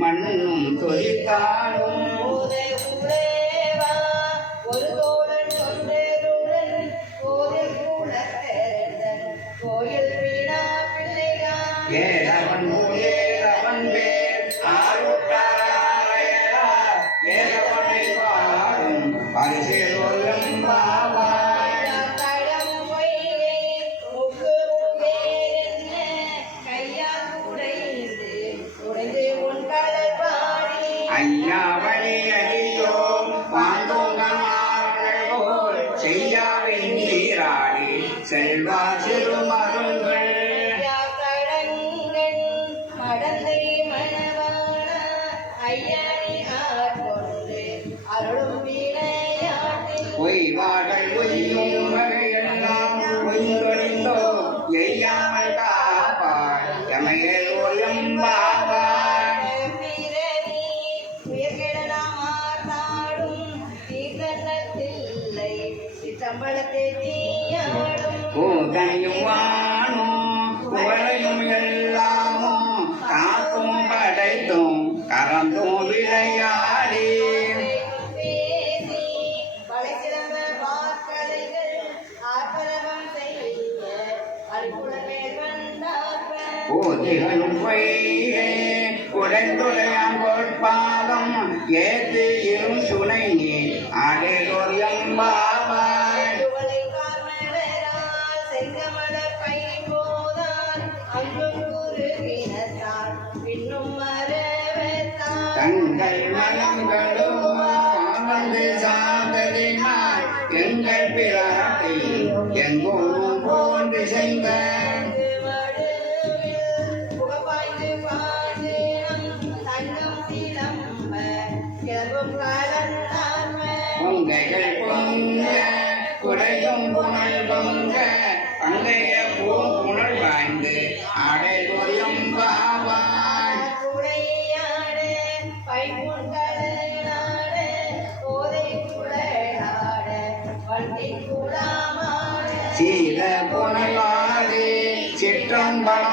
மண்ணும் தொழிற்காலும் ஒரு தோழன் தொண்டருடன் கோயில் கூட கோயில் வீணா பிள்ளையா ஏழவன் ஏழவன் பேர் ஆளுக்காரையா ஏழவனை பாடும் பரிசேலும் பாவா ஐயாவளி அடியோ பாந்தோங்கமார்கள் செய்யாவை நீராடி செல்வா சிறுமருங்கள் மடந்தை மணவான ஐயனை ஆட்கொண்டு அருளும் விளையாட்டில் பொய்வார்கள் பொய்யும் வகையெல்லாம் பொய்ந்தொழிந்தோ எய்யாமல் காப்பாய் எமையல் ஒயம் பாவாய் கூதையும் வானும் குவளையும் எல்லாமும் காத்தும் படைத்தும் கறந்தும் விளையாடி பூதிகளும் பொய்யே உடைந்துடையான் பொற்பாதம் ஏத்து இரும் சுனை நீ அடையோர் எம்பாவாய் தங்கள் மனங்களும் ஆனந்த சாதலினால் எங்கள் பிற